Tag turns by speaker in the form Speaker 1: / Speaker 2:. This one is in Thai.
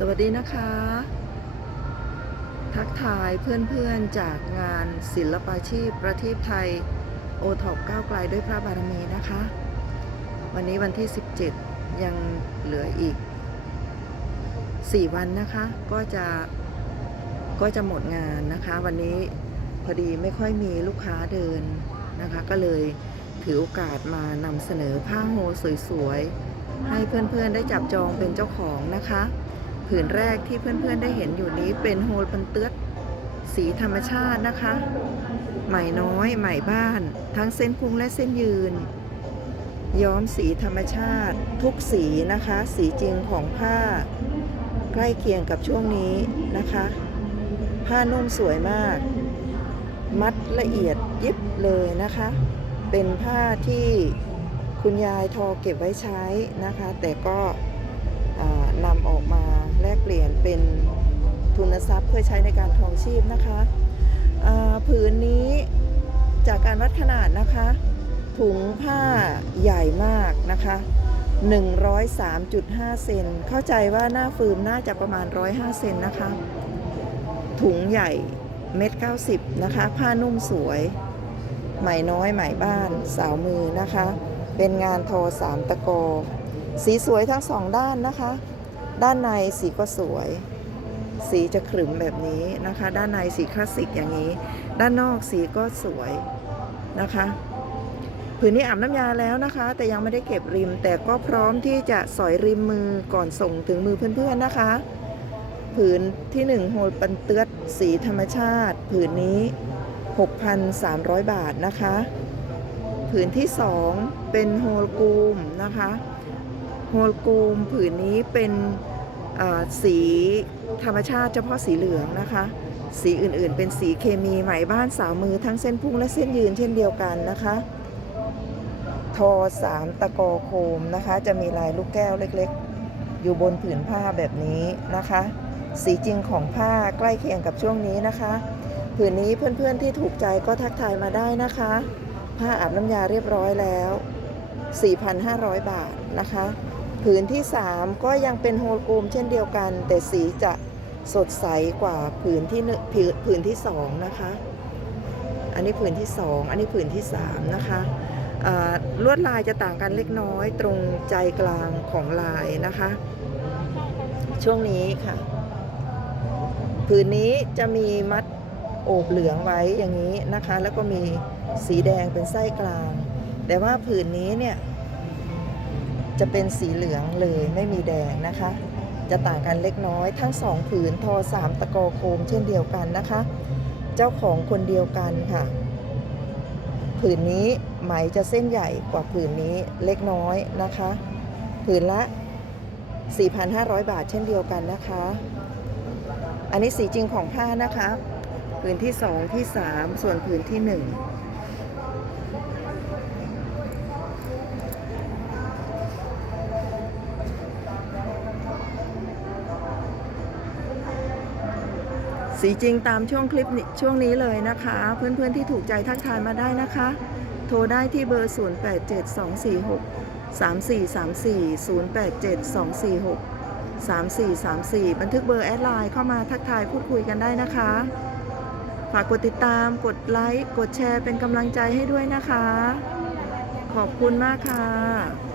Speaker 1: สวัสดีนะคะ ทักทายเพื่อนๆจากงานศิลปาชีพประทีปไทยโอท็อปก้าวไกลด้วยพระบารมีนะคะ วันนี้วันที่ 17 ยังเหลืออีก 4 วันนะคะ ก็จะก็จะหมดงานนะคะ วันนี้พอดีไม่ค่อยมีลูกค้าเดินนะคะ ก็เลยถือโอกาสมานำเสนอผ้าโฮสวยๆ ให้เพื่อนๆได้จับจองเป็นเจ้าของนะคะ ผืนแรกที่เพื่อนๆได้เห็นอยู่นี้เป็นโฮลปันเตือดสีธรรมชาตินะคะ ใหม่น้อยใหม่บ้าน ทั้งเส้นพุงและเส้นยืน ย้อมสีธรรมชาติ ทุกสีนะคะ สีจริงของผ้า ใกล้เคียงกับช่วงนี้นะคะ ผ้านุ่มสวยมาก มัดละเอียดยิบเลยนะคะ เป็นผ้าที่คุณยายทอเก็บไว้ใช้นะคะ แต่ก็ นำออกมาแลกเปลี่ยนเป็นทุนทรัพย์เพื่อใช้ในการครองชีพนะคะผืนนี้จากการวัดขนาดนะคะ ถุงผ้าใหญ่มากนะคะ 103.5 เซนเข้าใจว่าหน้าฟืนน่าจะประมาณ 105 เซนนะคะ ถุงใหญ่เม็ด90 นะคะ ผ้านุ่มสวย ไหมน้อยไหมบ้าน สาวมือนะคะ เป็นงานทอสามตะกอสีสวยทั้งสองด้านนะคะ ด้านในสีก็สวย สีจะขรึมแบบนี้นะคะ ด้านในสีคลาสสิกอย่างนี้ ด้านนอกสีก็สวยนะคะผืนนี้อาบน้ำยาแล้วนะคะ แต่ยังไม่ได้เก็บริม แต่ก็พร้อมที่จะสอยริมมือก่อนส่งถึงมือเพื่อนๆนะคะ ผืนที่ 1 โฮลปันเตือดสีธรรมชาติ ผืนนี้ 6,300 บาทนะคะ ผืนที่ 2 เป็นโฮลกูมนะคะ โฮลกูมผืนนี้เป็นสีธรรมชาติเฉพาะสีเหลืองนะคะ สีอื่นๆ เป็นสีเคมีไหมบ้านสาวมือทั้งเส้นพุ่งและเส้นยืนเช่นเดียวกันนะคะ ทอสามตะกอโคมนะคะ จะมีลายลูกแก้วเล็กๆ อยู่บนผืนผ้าแบบนี้นะคะ สีจริงของผ้าใกล้เคียงกับช่วงนี้นะคะ ผืนนี้เพื่อนๆที่ถูกใจก็ทักทายมาได้นะคะ ผ้าอาบน้ำยาเรียบร้อยแล้ว 4,500 บาทนะคะ ผืนที่ 3 ก็ยังเป็นโฮลกูมเช่นเดียวกัน แต่สีจะสดใสกว่าผืนที่หนึ่งผืนผืนที่ 2 นะคะ อันนี้ผืนที่ 2 อันนี้ผืนที่ 3 นะคะลวดลายจะต่างกันเล็กน้อยตรงใจกลางของลายนะคะ ช่วงนี้ค่ะ ผืนนี้จะมีมัดโอบเหลืองไว้อย่างนี้นะคะ แล้วก็มีสีแดงเป็นไส้กลาง แต่ว่าผืนนี้เนี่ย จะเป็นสีเหลืองเลยไม่มีแดงนะคะ จะต่างกันเล็กน้อยทั้งสองผืนทอสามตะกอโคมเช่นเดียวกันนะคะ เจ้าของคนเดียวกันค่ะ ผืนนี้ไหมจะเส้นใหญ่กว่าผืนนี้เล็กน้อยนะคะ ผืนละ 4,500 บาทเช่นเดียวกันนะคะ อันนี้สีจริงของผ้านะคะ ผืนที่ 2 ที่ 3 ส่วนผืนที่ 1 สีจริงตามช่วงคลิปช่วงนี้เลยนะคะ เพื่อนๆที่ถูกใจทักทายมาได้นะคะ โทรได้ที่เบอร์ 087246 3434 087246 3434 บันทึกเบอร์แอดไลน์เข้ามาทักทายพูดคุยกันได้นะคะ ฝากกดติดตามกดไลค์ กดแชร์เป็นกำลังใจให้ด้วยนะคะ ขอบคุณมากค่ะ